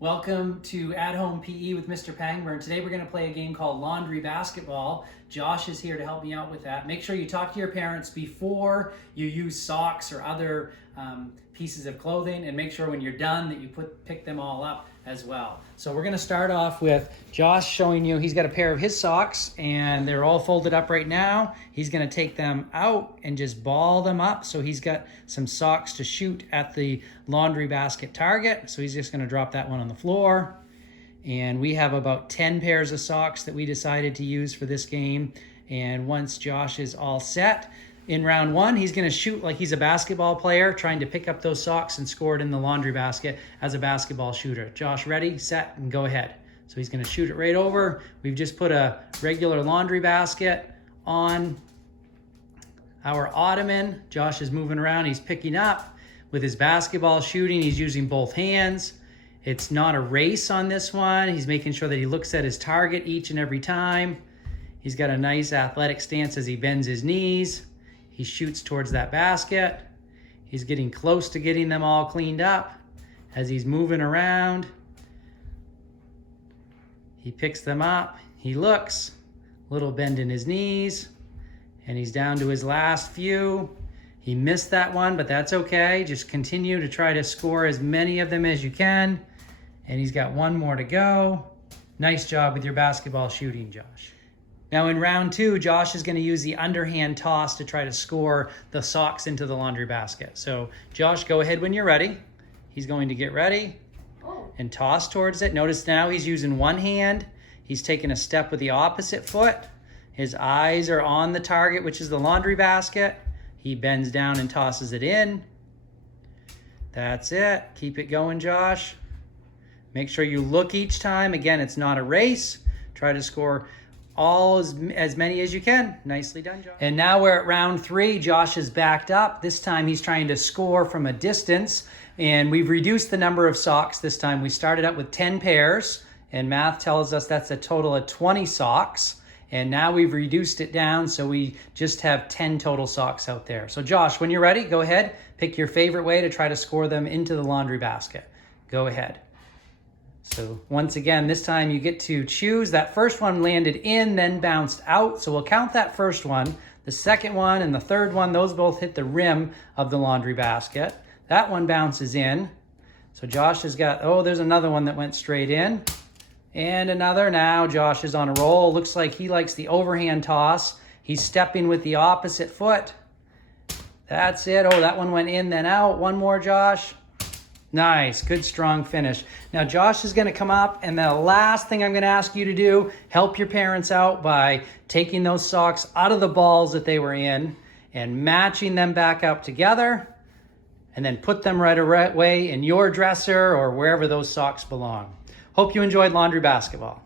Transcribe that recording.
Welcome to At Home PE with Mr. Pangburn. Today we're going to play a game called Laundry Basketball. Josh is here to help me out with that. Make sure you talk to your parents before you use socks or other pieces of clothing, and make sure when you're done that you pick them all up as well. So we're going to start off with Josh showing you he's got a pair of his socks and they're all folded up right now. He's going to take them out and just ball them up. So he's got some socks to shoot at the laundry basket target. So he's just going to drop that one on the floor. And we have about 10 pairs of socks that we decided to use for this game. And once Josh is all set, in round one, he's going to shoot like he's a basketball player, trying to pick up those socks and score it in the laundry basket as a basketball shooter. Josh, ready, set, and go ahead. So he's going to shoot it right over. We've just put a regular laundry basket on our ottoman. Josh is moving around. He's picking up with his basketball shooting. He's using both hands. It's not a race on this one. He's making sure that he looks at his target each and every time. He's got a nice athletic stance as he bends his knees. He shoots towards that basket. He's getting close to getting them all cleaned up. As he's moving around, he picks them up. He looks, little bend in his knees, and he's down to his last few. He missed that one, but that's okay. Just continue to try to score as many of them as you can. And he's got one more to go. Nice job with your basketball shooting, Josh. Now in round two, Josh is going to use the underhand toss to try to score the socks into the laundry basket. So Josh, go ahead when you're ready. He's going to get ready and toss towards it. Notice now he's using one hand. He's taking a step with the opposite foot. His eyes are on the target, which is the laundry basket. He bends down and tosses it in. That's it. Keep it going, Josh. Make sure you look each time. Again, it's not a race. Try to score as many as you can. Nicely done, Josh. And now we're at round three. Josh is backed up. This time he's trying to score from a distance, and we've reduced the number of socks this time. We started out with 10 pairs, and math tells us that's a total of 20 socks. And now we've reduced it down, so we just have 10 total socks out there. So Josh, when you're ready, go ahead. Pick your favorite way to try to score them into the laundry basket. Go ahead. So once again, this time you get to choose. That first one landed in, then bounced out. So we'll count that first one. The second one and the third one, those both hit the rim of the laundry basket. That one bounces in. So Josh has got, oh, there's another one that went straight in. And another. Now Josh is on a roll. Looks like he likes the overhand toss. He's stepping with the opposite foot. That's it. Oh, that one went in, then out. One more, Josh. Nice, good strong finish. Now Josh is gonna come up, and the last thing I'm gonna ask you to do, help your parents out by taking those socks out of the balls that they were in and matching them back up together, and then put them right away in your dresser or wherever those socks belong. Hope you enjoyed laundry basketball.